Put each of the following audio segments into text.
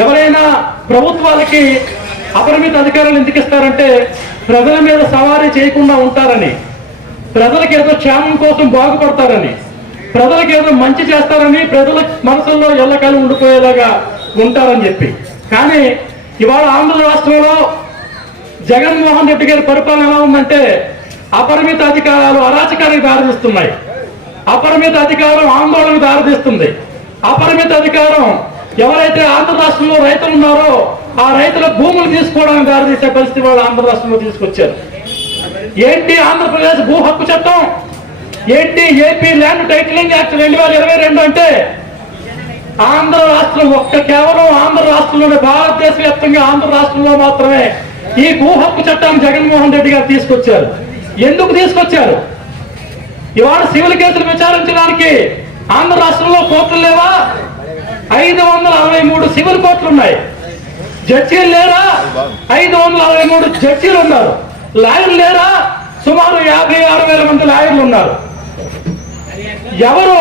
ఎవరైనా ప్రభుత్వాలకి అపరిమిత అధికారాలు ఎందుకు ఇస్తారంటే ప్రజల మీద సవారీ చేయకుండా ఉంటారని ప్రజలకు ఏదో క్షేమం కోసం బాగుపడతారని ప్రజలకు ఏదో మంచి చేస్తారని ప్రజల మనసుల్లో ఎల్లకాలం ఉండిపోయేలాగా ఉంటారని చెప్పి. కానీ ఇవాళ ఆంధ్ర రాష్ట్రంలో జగన్మోహన్ రెడ్డి గారి పరిపాలన ఎలా ఉందంటే అపరిమిత అధికారాలు అరాచకానికి దారితీస్తున్నాయి. అపరిమిత అధికారం ఆందోళనకు దారితీస్తుంది. అపరిమిత అధికారం ఎవరైతే ఆంధ్ర రాష్ట్రంలో రైతులు ఉన్నారో ఆ రైతుల భూములు తీసుకోవడానికి దారితీసే పరిస్థితి వాళ్ళు ఆంధ్ర రాష్ట్రంలో తీసుకొచ్చారు. ఏంటి ఆంధ్రప్రదేశ్ భూ హక్కు చట్టం? ఏంటి ఏపీ ల్యాండ్ టైటిలింగ్ యాక్ట్ రెండు వేల ఇరవై రెండు అంటే ఆంధ్ర రాష్ట్రం ఒక్క కేవలం ఆంధ్ర రాష్ట్రంలోనే భారతదేశ వ్యాప్తంగా ఆంధ్ర రాష్ట్రంలో మాత్రమే ఈ భూ హక్కు చట్టాన్ని జగన్మోహన్ రెడ్డి గారు తీసుకొచ్చారు. ఎందుకు తీసుకొచ్చారు? ఇవాళ సివిల్ కేసులు విచారించడానికి ఆంధ్ర రాష్ట్రంలో కోర్టులు లేవా? ఐదు వందల అరవై మూడు సివిల్ కోర్టులు ఉన్నాయి జడ్జీలు లేరా? ఐదు వందల అరవై మూడు జడ్జీలు ఉన్నారు. లాయర్లు లేరా? సుమారు యాభై ఆరు వేల మంది లాయర్లు ఉన్నారు. ఎవరు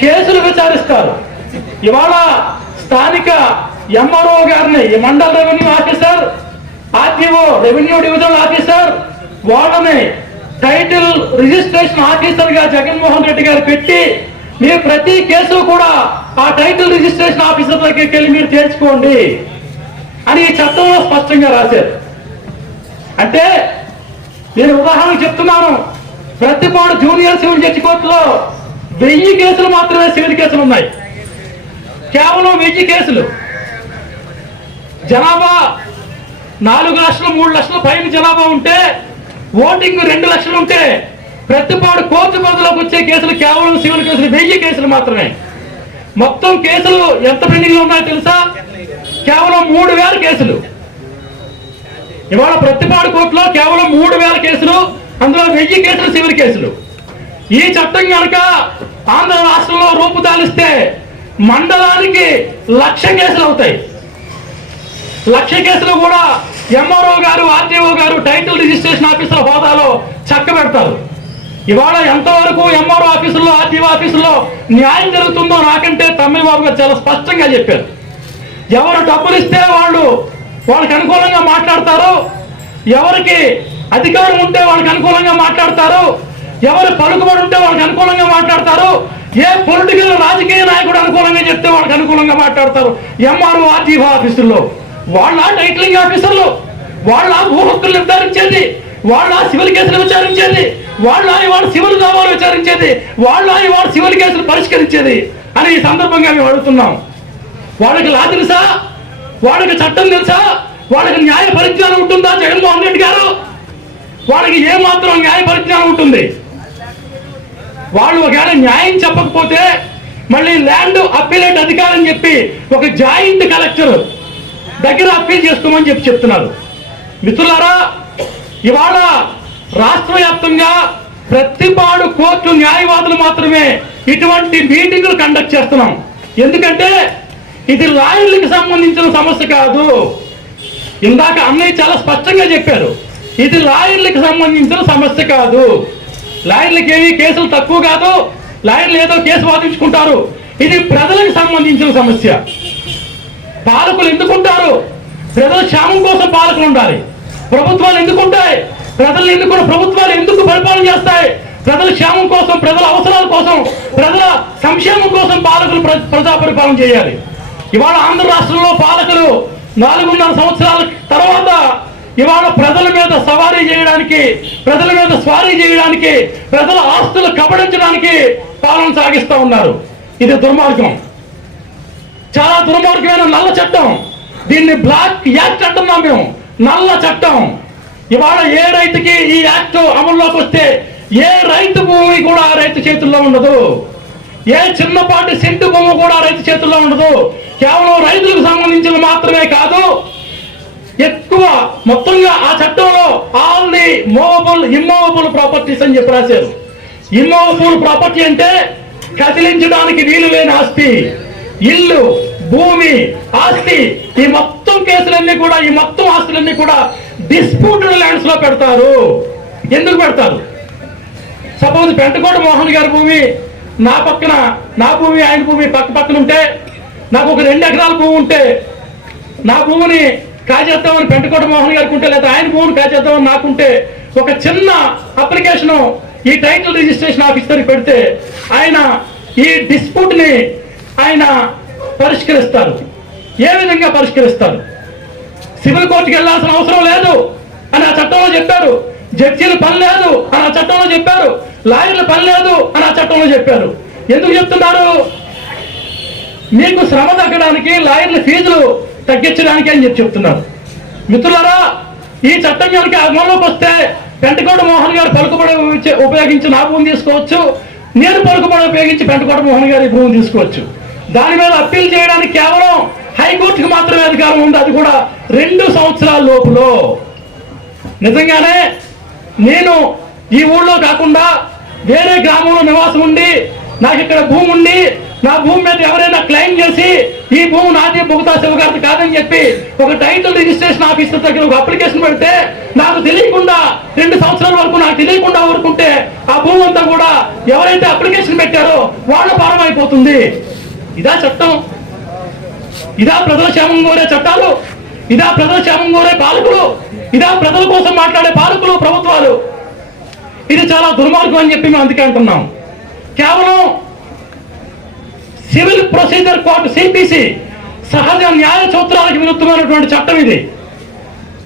కేసులు విచారిస్తారు? ఇవాళ స్థానిక ఎంఆర్ఓ గారిని మండల revenue officer RTO revenue division officer వాళ్ళని టైటిల్ రిజిస్ట్రేషన్ ఆఫీసర్గా జగన్మోహన్ రెడ్డి గారు పెట్టి మీరు ప్రతి కేసు కూడా ఆ టైటిల్ రిజిస్ట్రేషన్ ఆఫీసర్ దగ్గరికి వెళ్ళి మీరు చేర్చుకోండి అని ఈ చట్టంలో స్పష్టంగా రాశారు. అంటే నేను ఉదాహరణ చెప్తున్నాను. ప్రతిపాడు జూనియర్ సివిల్ జడ్జి కోర్టులో వెయ్యి కేసులు మాత్రమే సివిల్ కేసులు ఉన్నాయి. కేవలం వెయ్యి కేసులు. జనాభా నాలుగు లక్షలు మూడు లక్షల పైన జనాభా ఉంటే ఓటింగ్ రెండు లక్షలు ఉంటే ప్రతిపాడు కోర్టు పరిధిలోకి వచ్చే కేసులు కేవలం సివిల్ కేసులు వెయ్యి కేసులు మాత్రమే. మొత్తం కేసులు ఎంత పెండింగ్లో ఉన్నాయో తెలుసా? కేవలం మూడు వేల కేసులు. ఇవాళ ప్రతిపాడు కోర్టులో కేవలం మూడు వేల కేసులు అందులో వెయ్యి కేసులు సివిల్ కేసులు. ఈ చట్టం కనుక ఆంధ్ర రాష్ట్రంలో రూపుదాలిస్తే మండలానికి లక్ష కేసులు అవుతాయి. లక్ష కేసులు కూడా ఎంఆర్ఓ గారు ఆర్టీఓ గారు టైటిల్ రిజిస్ట్రేషన్ ఆఫీసర్ హోదాలో చక్క పెడతారు ఇవాళ ఎంతవరకు ఎంఆర్ఓ ఆఫీసుల్లో ఆర్టీఓ ఆఫీసుల్లో న్యాయం జరుగుతుందో నాకంటే తమ్మి బాబు గారు చాలా స్పష్టంగా చెప్పారు. ఎవరు డబ్బులు ఇస్తే వాళ్ళు వాళ్ళకి అనుకూలంగా మాట్లాడతారు. ఎవరికి అధికారం ఉంటే వాళ్ళకి అనుకూలంగా మాట్లాడతారు. ఎవరు పలుకుబడి ఉంటే వాళ్ళకి అనుకూలంగా మాట్లాడతారు. ఏ పొలిటికల్ రాజకీయ నాయకుడు అనుకూలంగా చెప్తే వాళ్ళకి అనుకూలంగా మాట్లాడతారు. ఎంఆర్ఓ ఆర్టీఓ ఆఫీసుల్లో వాళ్ళ టైటిలింగ్ ఆఫీసర్లు వాళ్ళ భూ హక్కులు నిర్ధారించేది వాళ్ళ సివిల్ కేసులు విచారించేది వాళ్ళు వాళ్ళ వాడు సివిల్ దావాలు విచారించేది ఆయన వాడు సివిల్ కేసులు పరిష్కరించేది అని ఈ సందర్భంగా మేము అడుగుతున్నాం. వాళ్ళకి లా తెలుసా? వాళ్ళకి చట్టం తెలుసా? వాళ్ళకి న్యాయ పరిజ్ఞానం ఉంటుందా? జగన్మోహన్ రెడ్డి గారు? వాళ్ళకి ఏమాత్రం న్యాయ పరిజ్ఞానం ఉంటుంది? వాళ్ళు ఒకవేళ న్యాయం చెప్పకపోతే మళ్ళీ ల్యాండ్ అప్పీలేట్ అధికారం చెప్పి ఒక జాయింట్ కలెక్టర్ దగ్గర అప్పీల్ చేస్తామని చెప్పి చెప్తున్నారు. మిత్రులారా ఇవాళ రాష్ట్ర వ్యాప్తంగా ప్రతిపాడు కోర్టు న్యాయవాదులు మాత్రమే ఇటువంటి మీటింగులు కండక్ట్ చేస్తున్నాం. ఎందుకంటే ఇది లాయర్లకు సంబంధించిన సమస్య కాదు. ఇందాక అన్నయ్య చాలా స్పష్టంగా చెప్పారు. ఇది లాయర్లకు సంబంధించిన సమస్య కాదు. లాయర్లకి ఏమి కేసులు తక్కువ కాదు. లాయర్లు ఏదో కేసు వాదించుకుంటారు. ఇది ప్రజలకు సంబంధించిన సమస్య. పాలకులు ఎందుకుంటారు? ప్రజల క్షేమం కోసం పాలకులు ఉండాలి. ప్రభుత్వాలు ఎందుకుంటాయి? ప్రజలు ఎన్నుకున్న ప్రభుత్వాలు ఎందుకు పరిపాలన చేస్తాయి? ప్రజల క్షేమం కోసం ప్రజల అవసరాల కోసం ప్రజల సంక్షేమం కోసం పాలకులు ప్రజా పరిపాలన చేయాలి. ఇవాళ ఆంధ్ర రాష్ట్రంలో పాలకులు నాలుగున్నర సంవత్సరాల తర్వాత ఇవాళ ప్రజల మీద సవారీ చేయడానికి ప్రజల మీద స్వారీ చేయడానికి ప్రజల ఆస్తులు కబడించడానికి పాలన సాగిస్తూ ఉన్నారు. ఇది దుర్మార్గం. చాలా దుర్మార్గమైన నల్ల చట్టం. దీన్ని బ్లాక్ యాక్ట్ అంటున్నాం మేము. నల్ల చట్టం. ఇవాళ ఏ రైతుకి ఈ యాక్ట్ అమల్లోకి వస్తే ఏ రైతు భూమి కూడా ఆ రైతు చేతుల్లో ఉండదు? ఏ చిన్నపాటి సెంటు భూమి కూడా ఆ రైతు చేతుల్లో ఉండదు? కేవలం రైతులకు సంబంధించిన మాత్రమే కాదు ఎక్కువ మొత్తంగా ఆ చట్టంలో all the movable immovable properties అని చెప్పి రాశారు. ఇమ్మూవబుల్ ప్రాపర్టీ అంటే కదిలించడానికి వీలు లేని ఆస్తి. ఇల్లు భూమి ఆస్తి ఈ మొత్తం కేసులన్నీ కూడా ఈ మొత్తం ఆస్తులన్నీ కూడా డిస్ప్యూటెడ్ ల్యాండ్స్లో పెడతారు. ఎందుకు పెడతారు? సపోజ్ పెంటకోట మోహన్ గారి భూమి నా పక్కన నా భూమి ఆయన భూమి పక్క పక్కన ఉంటే నాకు ఒక రెండు ఎకరాల భూమి ఉంటే నా భూమిని కాజేద్దామని పెంటకోట మోహన్ గారికి ఉంటే లేదా ఆయన భూమిని కాజేద్దామని నాకుంటే ఒక చిన్న అప్లికేషన్ ఈ టైటిల్ రిజిస్ట్రేషన్ ఆఫీసర్కి పెడితే ఆయన ఈ డిస్ప్యూట్ని ఆయన పరిష్కరిస్తారు. ఏ విధంగా పరిష్కరిస్తారు? సివిల్ కోర్టుకి వెళ్ళాల్సిన అవసరం లేదు అని ఆ చట్టంలో చెప్పారు. జడ్జీలు పని లేదు అని ఆ చట్టంలో చెప్పారు. లాయర్లు పని లేదు అని ఆ చట్టంలో చెప్పారు. ఎందుకు చెప్తున్నారు? మీకు శ్రమ తగ్గడానికి లాయర్ల ఫీజులు తగ్గించడానికి అని చెప్పి చెప్తున్నారు. మిత్రులారా ఈ చట్టం కనుక అమల్లోకి వస్తే పెంటకోట మోహన్ గారు పలుకుబడి ఉపయోగించి- ఉపయోగించి నా భూమి తీసుకోవచ్చు. నేను పలుకుబడి ఉపయోగించి పెంటకోట మోహన్ గారి భూమి తీసుకోవచ్చు. దాని మీద అప్పీల్ చేయడానికి కేవలం హైకోర్టుకి మాత్రమే అధికారం ఉంది. అది కూడా రెండు సంవత్సరాల లోపులో. నిజంగానే నేను ఈ ఊళ్ళో కాకుండా వేరే గ్రామంలో నివాసం ఉండి నాకు ఇక్కడ భూమి ఉండి నా భూమి మీద ఎవరైనా క్లెయిమ్ చేసి ఈ భూమి నాది బుగతా శివగారిది కాదని చెప్పి ఒక టైటిల్ రిజిస్ట్రేషన్ ఆఫీసర్ దగ్గర ఒక అప్లికేషన్ పెడితే నాకు తెలియకుండా రెండు సంవత్సరాల వరకు నాకు తెలియకుండా ఊరుకుంటే ఆ భూమి అంతా కూడా ఎవరైతే అప్లికేషన్ పెట్టారో వాళ్ళ భారం అయిపోతుంది. ఇదా చట్టం. ఇదా ప్రజలక్షేమం కోరే చట్టాలు ఇదా ప్రజలక్షేమం కోరే పాలకులు ఇదా ప్రజల కోసం మాట్లాడే పాలకులు ప్రభుత్వాలు. ఇది చాలా దుర్మార్గం అని చెప్పి మేము అందుకే అంటున్నాం. కేవలం సివిల్ ప్రొసీజర్ కోర్టు సిపిసి సహజ న్యాయ సూత్రాలకు విరుద్ధమైనటువంటి చట్టం ఇది.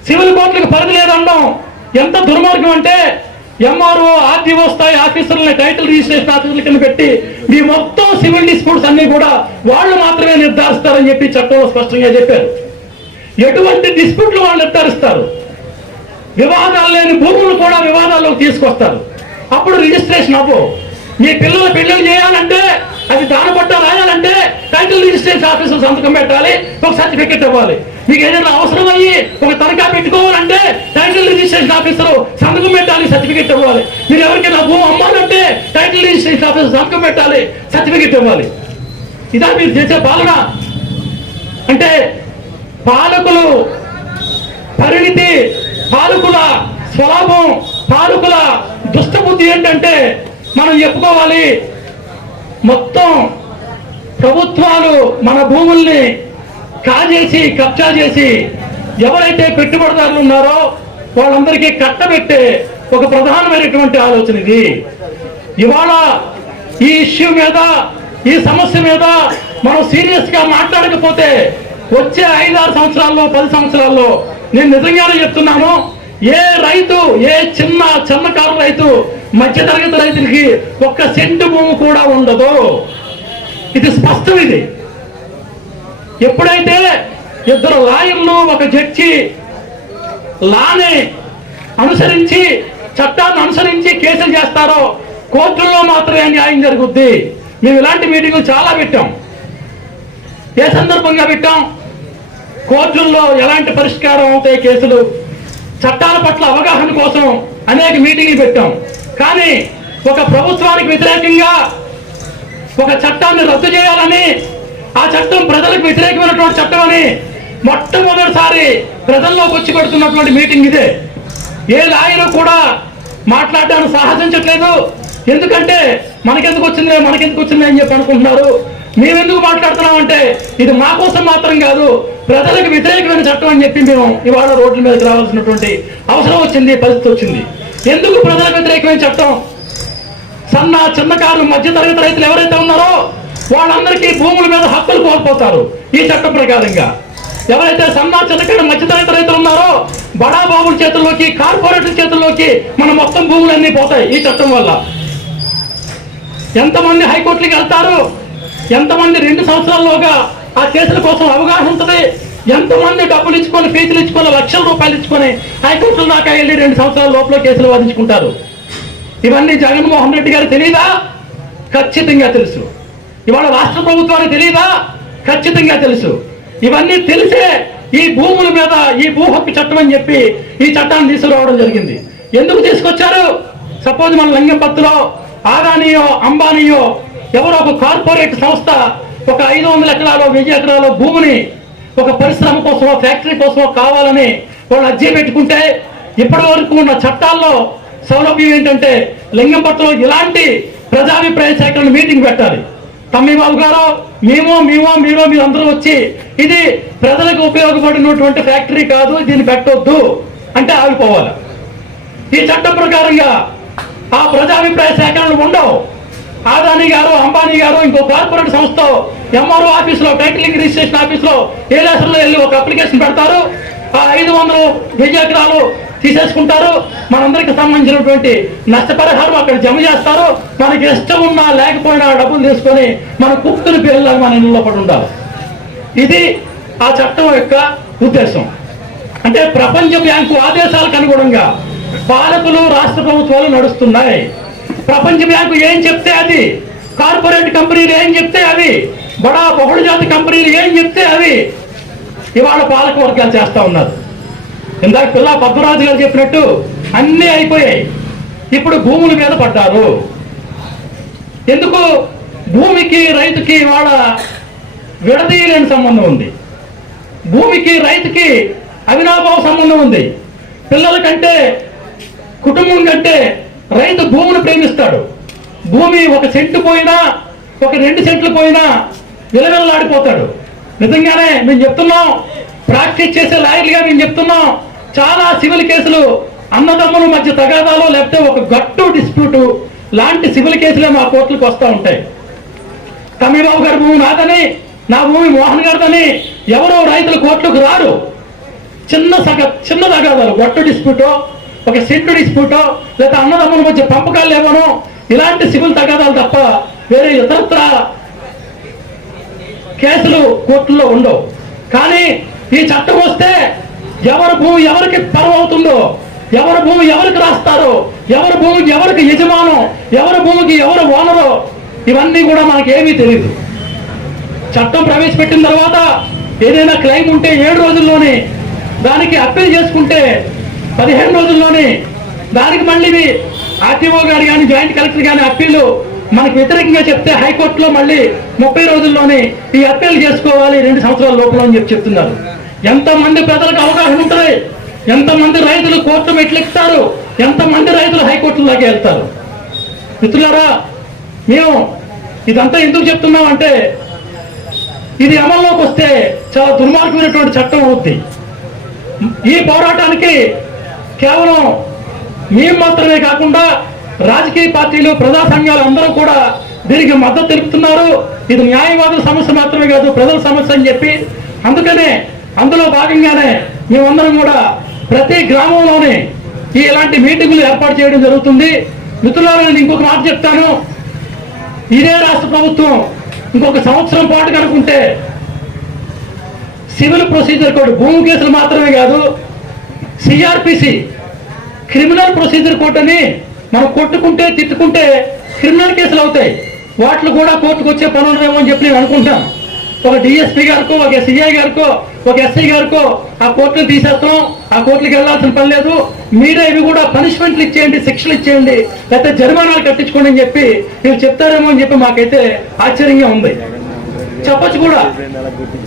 సివిల్ కోర్టులకు పరిధి లేదనడం ఎంత దుర్మార్గం అంటే ఎంఆర్ఓ ఆర్టీఓ స్థాయి ఆఫీసర్లని టైటిల్ రిజిస్ట్రేషన్ ఆఫీసర్ల కింద పెట్టి మీ మొత్తం సివిల్ డిస్ప్యూట్స్ అన్ని కూడా వాళ్ళు మాత్రమే నిర్ధారిస్తారని చెప్పి చట్టంలో స్పష్టంగా చెప్పారు. ఎటువంటి డిస్ప్యూట్లు వాళ్ళు నిర్ధారిస్తారు? వివాదాలు లేని భూములు కూడా వివాదాల్లోకి తీసుకొస్తారు. అప్పుడు రిజిస్ట్రేషన్ అవ్వు మీ పిల్లల పెళ్ళి చేయాలంటే అది దాని పట్ట రాయాలంటే టైటిల్ రిజిస్ట్రేషన్ ఆఫీసర్ సంతకం పెట్టాలి ఒక సర్టిఫికెట్ ఇవ్వాలి. మీకు ఏదైనా అవసరం అయ్యి ఒక తనఖా పెట్టుకోవాలంటే టైటిల్ రిజిస్ట్రేషన్ ఆఫీసర్ సంతకం పెట్టాలి సర్టిఫికెట్ ఇవ్వాలి. మీరు ఎవరికైనా భూమి అమ్మాలంటే టైటిల్ రిజిస్ట్రేషన్ ఆఫీసర్ సంతకం పెట్టాలి సర్టిఫికెట్ ఇవ్వాలి. ఇదా మీరు చేసే పాలన. అంటే పాలకులు పరిణితి పాలకుల స్వలాభం పాలకుల దుష్టబుద్ధి ఏంటంటే మనం చెప్పుకోవాలి మొత్తం ప్రభుత్వాలు మన భూముల్ని కాజేసి కబ్జా చేసి ఎవరైతే పెట్టుబడిదారులు ఉన్నారో వాళ్ళందరికీ కట్టబెట్టే ఒక ప్రధానమైనటువంటి ఆలోచన ఇది. ఇవాళ ఈ ఇష్యూ మీద ఈ సమస్య మీద మనం సీరియస్గా మాట్లాడకపోతే వచ్చే ఐదారు సంవత్సరాల్లో పది సంవత్సరాల్లో నేను నిజంగానే చెప్తున్నాను ఏ రైతు ఏ చిన్న చిన్నకారు రైతు మధ్యతరగతి రైతులకి ఒక్క సెంటు భూమి కూడా ఉండదు. ఇది స్పష్టం ఇది. ఎప్పుడైతే ఇద్దరు లాయర్లు ఒక జడ్జి లాని అనుసరించి చట్టాన్ని అనుసరించి కేసులు చేస్తారో కోర్టుల్లో మాత్రమే న్యాయం జరుగుద్ది. మేము ఇలాంటి మీటింగ్లు చాలా పెట్టాం. ఏ సందర్భంగా పెట్టాం? కోర్టుల్లో ఎలాంటి పరిష్కారం అవుతాయి కేసులు? చట్టాల పట్ల అవగాహన కోసం అనేక మీటింగ్లు పెట్టాం. కానీ ఒక ప్రభుత్వానికి వ్యతిరేకంగా ఒక చట్టాన్ని రద్దు చేయాలని ఆ చట్టం ప్రజలకు వ్యతిరేకమైనటువంటి చట్టం అని మొట్టమొదటిసారి ప్రజల్లోకి వచ్చి పెడుతున్నటువంటి మీటింగ్ ఇదే. ఏ లాయరు కూడా మాట్లాడడానికి సాహసించట్లేదు. ఎందుకంటే మనకెందుకు వచ్చింది మనకెందుకు వచ్చింది అని చెప్పి అనుకుంటున్నారు. మేమెందుకు మాట్లాడుతున్నాం అంటే ఇది మా కోసం మాత్రం కాదు ప్రజలకు వ్యతిరేకమైన చట్టం అని చెప్పి మేము ఇవాళ రోడ్ల మీదకి రావాల్సినటువంటి అవసరం వచ్చింది పరిస్థితి వచ్చింది. ఎందుకు ప్రజలకు వ్యతిరేకమైన చట్టం? సన్న చిన్నకారు మధ్య తరగతి రైతులు ఎవరైతే ఉన్నారో వాళ్ళందరికీ భూముల మీద హక్కులు కోల్పోతారు ఈ చట్టం ప్రకారంగా. ఎవరైతే సన్న చిన్నకారు మధ్యతరగతి రైతులు ఉన్నారో బడా బాబుల చేతుల్లోకి కార్పొరేట్ల చేతుల్లోకి మన మొత్తం భూములన్నీ పోతాయి ఈ చట్టం వల్ల. ఎంతమంది హైకోర్టులకు వెళ్తారు? ఎంతమంది రెండు సంవత్సరాల్లోగా ఆ కేసుల కోసం అవగాహన ఉంటుంది? ఎంతమంది డబ్బులు ఇచ్చుకొని ఫీజులు ఇచ్చుకొని లక్షల రూపాయలు ఇచ్చుకొని హైకోర్టుల దాకా వెళ్ళి రెండు సంవత్సరాల లోపల కేసులు వాదించుకుంటారు? ఇవన్నీ జగన్మోహన్ రెడ్డి గారు తెలియదా ఖచ్చితంగా తెలుసు. ఇవాళ రాష్ట్ర ప్రభుత్వానికి తెలియదా ఖచ్చితంగా తెలుసు. ఇవన్నీ తెలిసే ఈ భూముల మీద ఈ భూ హక్కు చట్టం అని చెప్పి ఈ చట్టాన్ని తీసుకురావడం జరిగింది. ఎందుకు తీసుకొచ్చారు? సపోజ్ మన లింగంపత్తులో ఆదానియో అంబానీయో ఎవరో ఒక కార్పొరేట్ సంస్థ ఒక ఐదు వందల ఎకరాలు వెయ్యి ఎకరాల భూమిని ఒక పరిశ్రమ కోసమో ఫ్యాక్టరీ కోసమో కావాలని వాళ్ళు అర్జీ పెట్టుకుంటే ఇప్పటి వరకు ఉన్న చట్టాల్లో సౌలభ్యం ఏంటంటే లింగంపట్టులో ఇలాంటి ప్రజాభిప్రాయ సేకరణ మీటింగ్ పెట్టాలి. తమ్మి బాబు గారు మేము మేము మీరు మీరందరూ వచ్చి ఇది ప్రజలకు ఉపయోగపడినటువంటి ఫ్యాక్టరీ కాదు దీన్ని పెట్టొద్దు అంటే ఆగిపోవాలి. ఈ చట్టం ప్రకారంగా ఆ ప్రజాభిప్రాయ సేకరణలు ఉండవు. ఆదాని గారు అంబానీ గారు ఇంకో కార్పొరేట్ సంస్థ ఎంఆర్ఓ ఆఫీసులో టైటిలింగ్ రిజిస్ట్రేషన్ ఆఫీసులో ఏ రాష్ట్రంలో వెళ్ళి ఒక అప్లికేషన్ పెడతారు. ఆ ఐదు వందలు వెయ్యి ఎకరాలు తీసేసుకుంటారు. మనందరికి సంబంధించినటువంటి నష్టపరిహారం అక్కడ జమ చేస్తారు. మనకి ఇష్టం ఉన్నా లేకపోయినా డబ్బులు తీసుకొని మన కుక్కుని పిల్లలు మన ఇళ్ళలో పడి ఉండాలి. ఇది ఆ చట్టం యొక్క ఉద్దేశం. అంటే ప్రపంచ బ్యాంకు ఆదేశాలకు అనుగుణంగా పాలకులు రాష్ట్ర ప్రభుత్వాలు నడుస్తున్నాయి. ప్రపంచ బ్యాంకు ఏం చెప్తే అది? కార్పొరేట్ కంపెనీలు ఏం చెప్తే అవి? బడా బహుళజాతి కంపెనీలు ఏం చెప్తే అవి? ఇవాళ పాలక వర్గాలు చేస్తూ ఉన్నారు. ఇందాక పిల్ల పద్మరాజు గారు చెప్పినట్టు అన్నీ అయిపోయాయి. ఇప్పుడు భూముల మీద పడ్డారు. ఎందుకు? భూమికి రైతుకి వాళ్ళ విడదీయలేని సంబంధం ఉంది. భూమికి రైతుకి అవినాభావ సంబంధం ఉంది. పిల్లల కంటే కుటుంబం కంటే రైతు భూమిని ప్రేమిస్తాడు. భూమి ఒక సెంటు పోయినా ఒక రెండు సెంట్లు పోయినా విలవిల్లాడిపోతాడు. నిజంగానే మేము చెప్తున్నాం ప్రాక్టీస్ చేసే లాయర్లుగా మేము చెప్తున్నాం చాలా సివిల్ కేసులు అన్నదమ్ముల మధ్య తగాదాలు లేకపోతే ఒక గట్టు డిస్ప్యూటు లాంటి సివిల్ కేసులే మా కోర్టులకు వస్తూ ఉంటాయి. తమిళబాబు గారి భూమి నాదని నా భూమి మోహన్ గారిదని ఎవరో రైతులు కోర్టులకు రారు. చిన్న సగ చిన్న తగాదాలు గొట్టు డిస్ప్యూటో ఒక సెంటు డిస్ప్యూటో లేదా అన్నదమ్ముల మధ్య పంపకాలు ఏమోనో ఇలాంటి సివిల్ తగాదాలు తప్ప వేరే ఇతరత్ర కేసులు కోర్టుల్లో ఉండవు. కానీ ఈ చట్టం వస్తే ఎవరి భూమి ఎవరికి పరమవుతుందో ఎవరి భూమి ఎవరికి రాస్తారో ఎవరి భూమికి ఎవరికి యజమానం ఎవరి భూమికి ఎవరు ఓనరో ఇవన్నీ కూడా మనకేమీ ఏమీ తెలియదు చట్టం ప్రవేశపెట్టిన తర్వాత ఏదైనా క్లెయిమ్ ఉంటే ఏడు రోజుల్లోనే దానికి అప్పీల్ చేసుకుంటే పదిహేను రోజుల్లోనే దానికి మళ్ళీ ఆర్టీఓ గారు కానీ జాయింట్ కలెక్టర్ కానీ అప్పీలు మనకు వ్యతిరేకంగా చెప్తే హైకోర్టులో మళ్ళీ ముప్పై రోజుల్లోనే ఈ అప్పీల్ చేసుకోవాలి రెండు సంవత్సరాల లోపల అని చెప్పి చెప్తున్నారు. ఎంతమంది ప్రజలకు అవగాహన ఉంటుంది ఎంతమంది రైతులు కోర్టు మెట్లెక్కుతారు? ఎంతమంది రైతులు హైకోర్టులోకి వెళ్తారు? మిత్రులారా మేము ఇదంతా ఎందుకు చెప్తున్నాం అంటే ఇది అమల్లోకి వస్తే చాలా దుర్మార్గమైనటువంటి చట్టం అవుద్ది. ఈ పోరాటానికి కేవలం మేము మాత్రమే కాకుండా రాజకీయ పార్టీలు ప్రజా సంఘాలు అందరూ కూడా దీనికి మద్దతు తెలుపుతున్నారు. ఇది న్యాయవాదుల సమస్య మాత్రమే కాదు ప్రజల సమస్య అని చెప్పి అందుకనే అందులో భాగంగానే మేమందరం కూడా ప్రతి గ్రామంలోనే ఈ ఇలాంటి మీటింగులు ఏర్పాటు చేయడం జరుగుతుంది. మిత్రులారా నేను ఇంకొక మాట చెప్తాను. ఇదే రాష్ట్ర ప్రభుత్వం ఇంకొక సంవత్సరం పాటు కనుకుంటే సివిల్ ప్రొసీజర్ కోడ్ భూమి కేసులు మాత్రమే కాదు సిఆర్పిసి క్రిమినల్ ప్రొసీజర్ కోర్టు అని మనం కొట్టుకుంటే తిట్టుకుంటే క్రిమినల్ కేసులు అవుతాయి. వాటిలో కూడా కోర్టుకు వచ్చే పనులు ఏమో అని చెప్పి నేను అనుకుంటాను. ఒక డిఎస్పీ గారికో ఒక సిఐ గారికో ఒక ఎస్ఐ గారికో ఆ కోర్టులు తీసేస్తాం ఆ కోర్టులకు వెళ్ళాల్సిన పని లేదు. మీరే ఇవి కూడా పనిష్మెంట్లు ఇచ్చేయండి శిక్షలు ఇచ్చేయండి లేకపోతే జరిమానాలు కట్టించుకోండి అని చెప్పి మీరు చెప్తారేమో అని చెప్పి మాకైతే ఆశ్చర్యంగా ఉంది. చెప్పొచ్చు కూడా.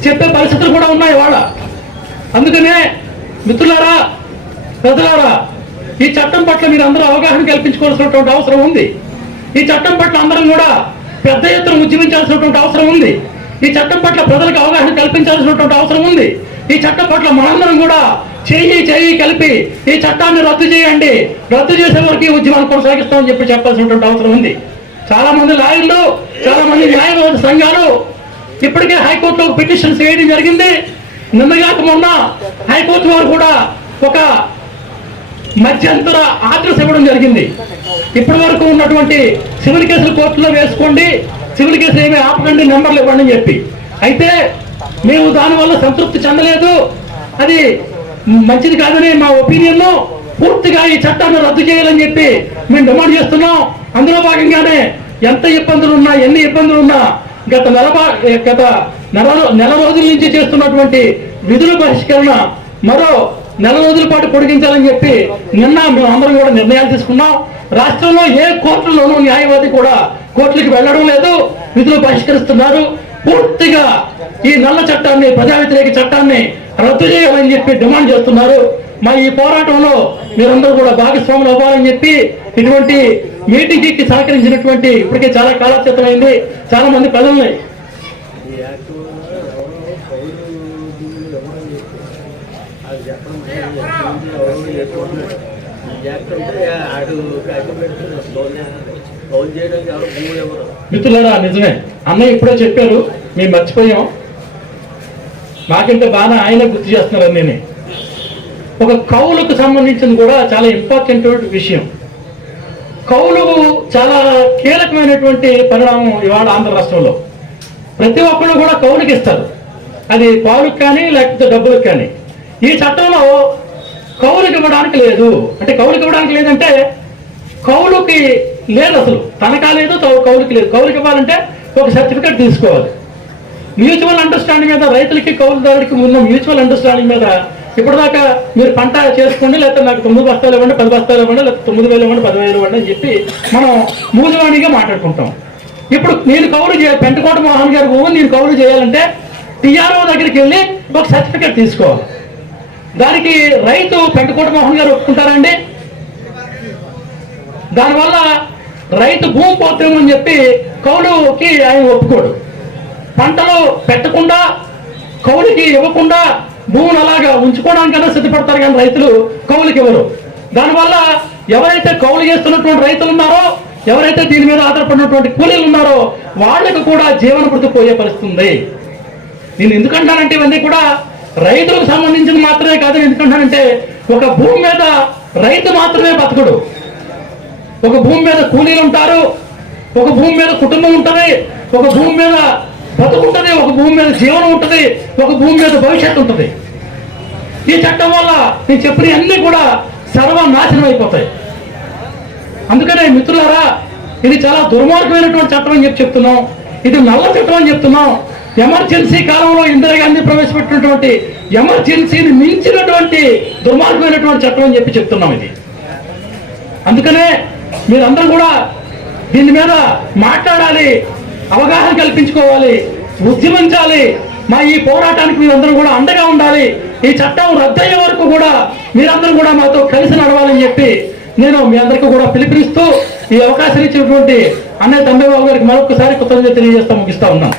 చెప్పే పరిస్థితులు కూడా ఉన్నాయి వాళ్ళ అందుకనే మిత్రులారా ప్రజలారా ఈ చట్టం పట్ల మీరు అందరూ అవగాహన కల్పించుకోవాల్సినటువంటి అవసరం ఉంది. ఈ చట్టం పట్ల అందరం కూడా పెద్ద ఎత్తున ఉద్యమించాల్సినటువంటి అవసరం ఉంది. ఈ చట్టం పట్ల ప్రజలకు అవగాహన కల్పించాల్సినటువంటి అవసరం ఉంది. ఈ చట్టం పట్ల మనందరం కూడా చేయి చేయి కలిపి ఈ చట్టాన్ని రద్దు చేయండి. రద్దు చేసే వరకు ఈ ఉద్యమాన్ని కొనసాగిస్తామని చెప్పి చెప్పాల్సినటువంటి అవసరం ఉంది. చాలా మంది లాయర్లు చాలా మంది న్యాయవాద సంఘాలు ఇప్పటికే హైకోర్టులో పిటిషన్స్ వేయడం జరిగింది. నిన్నగాక మొన్న హైకోర్టు వారు కూడా ఒక మధ్యంతర ఆర్డర్స్ ఇవ్వడం జరిగింది. ఇప్పటి వరకు ఉన్నటువంటి సివిల్ కేసులు కోర్టులో వేసుకోండి. సివిల్ కేసులు ఏమీ ఆపకండి నెంబర్లు ఇవ్వండి అని చెప్పి. అయితే మేము దానివల్ల సంతృప్తి చెందలేదు. అది మంచిది కాదని మా ఒపీనియన్లో పూర్తిగా ఈ చట్టాన్ని రద్దు చేయాలని చెప్పి మేము డిమాండ్ చేస్తున్నాం. అందులో భాగంగానే ఎంత ఇబ్బందులు ఉన్నా ఎన్ని ఇబ్బందులు ఉన్నా గత నెల గత నెల నెల రోజుల నుంచి చేస్తున్నటువంటి విధుల బహిష్కరణ మరో నెల రోజుల పాటు పొడిగించాలని చెప్పి నిన్న మేము అందరం కూడా నిర్ణయాలు తీసుకున్నాం. రాష్ట్రంలో ఏ కోర్టులోనూ న్యాయవాది కూడా కోర్టులకు వెళ్ళడం లేదు. విధులు బహిష్కరిస్తున్నారు పూర్తిగా ఈ నల్ల చట్టాన్ని ప్రజా వ్యతిరేక చట్టాన్ని రద్దు చేయాలని చెప్పి డిమాండ్ చేస్తున్నారు. మా ఈ పోరాటంలో మీరందరూ కూడా భాగస్వాములు అవ్వాలని చెప్పి ఇటువంటి మీటింగ్కి సహకరించినటువంటి ఇప్పటికే చాలా కాలక్షేత్రమైంది చాలా మంది ప్రజల్ని చెప్పడం మిత్రులరా నిజమే. అన్నయ్య ఇప్పుడే చెప్పారు మేము మర్చిపోయాం. నాకంటే బాగా ఆయన గుర్తు చేస్తున్నారు నేను ఒక కౌలుకు సంబంధించింది కూడా చాలా ఇంపార్టెంట్ విషయం. కౌలు చాలా కీలకమైనటువంటి పరిణామం ఇవాళ ఆంధ్ర రాష్ట్రంలో. ప్రతి ఒక్కళ్ళు కూడా కౌలుకి ఇస్తారు. అది పావులకు కానీ లేకపోతే డబ్బులకు కానీ. ఈ చట్టంలో కౌలుకి ఇవ్వడానికి లేదు. అంటే కౌలుకి ఇవ్వడానికి లేదంటే కౌలుకి లేదు అసలు. తనఖా లేదు కౌలుకి లేదు. కౌలుకి ఇవ్వాలంటే ఒక సర్టిఫికేట్ తీసుకోవాలి. మ్యూచువల్ అండర్స్టాండింగ్ మీద రైతులకి కౌలుదారుడికి ఉన్న మ్యూచువల్ అండర్స్టాండింగ్ మీద ఇప్పటిదాకా మీరు పంట చేసుకోండి లేకపోతే నాకు తొమ్మిది బస్తాలు ఇవ్వండి పది బస్తాలు ఇవ్వండి లేకపోతే తొమ్మిది వేలు ఇవ్వండి పదివేలు ఇవ్వండి అని చెప్పి మనం మూలవాణిగా మాట్లాడుకుంటాం. ఇప్పుడు నేను కౌలు చేయాలి పెంటకోట మోహన్ గారి భూమి నేను కౌలు చేయాలంటే టీఆర్ఓ దగ్గరికి వెళ్ళి ఒక సర్టిఫికేట్ తీసుకోవాలి. దానికి రైతు పెంటకోట మోహన్ గారు ఒప్పుకుంటారండి. దానివల్ల రైతు భూమి పోతేమని చెప్పి కౌలుకి ఆయన ఒప్పుకోడు. పంటలు పెట్టకుండా కౌలుకి ఇవ్వకుండా భూములు అలాగా ఉంచుకోవడానికైనా సిద్ధపడతారు కానీ రైతులు కౌలుకి ఇవ్వరు. దానివల్ల ఎవరైతే కౌలు చేస్తున్నటువంటి రైతులు ఉన్నారో ఎవరైతే దీని మీద ఆధారపడినటువంటి కూలీలు ఉన్నారో వాళ్ళకు కూడా జీవన భృతి పోయే పరిస్థితుంది నేను ఎందుకంటానంటే ఇవన్నీ కూడా రైతులకు సంబంధించిన మాత్రమే కాదు. ఎందుకంటానంటే ఒక భూమి మీద రైతు మాత్రమే బతకడు. ఒక భూమి మీద కూలీలు ఉంటారు ఒక భూమి మీద కుటుంబం ఉంటుంది ఒక భూమి మీద బతుకుంటుంది ఒక భూమి మీద జీవనం ఉంటుంది ఒక భూమి మీద భవిష్యత్తు ఉంటుంది. ఈ చట్టం వల్ల నేను చెప్పిన అన్ని కూడా సర్వనాశనం అయిపోతాయి. అందుకనే మిత్రులారా ఇది చాలా దుర్మార్గమైనటువంటి చట్టం అని చెప్పి చెప్తున్నాం. ఇది నల్ల చట్టం అని చెప్తున్నాం. ఎమర్జెన్సీ కాలంలో ఇందిరాగాంధీ ప్రవేశపెట్టినటువంటి ఎమర్జెన్సీని మించినటువంటి దుర్మార్గమైనటువంటి చట్టం అని చెప్పి చెప్తున్నాం ఇది. అందుకనే మీరందరూ కూడా దీని మీద మాట్లాడాలి అవగాహన కల్పించుకోవాలి ఉద్యమించాలి మా ఈ పోరాటానికి మీరందరూ కూడా అండగా ఉండాలి. ఈ చట్టం రద్దయ్యే వరకు కూడా మీరందరూ కూడా మాతో కలిసి నడవాలని చెప్పి నేను మీ అందరికీ కూడా పిలుపునిస్తూ ఈ అవకాశం ఇచ్చినటువంటి అన్నయ్య తండ్రి బాబు గారికి మరొకసారి కృతజ్ఞత తెలియజేస్తా ముగిస్తా ఉన్నాను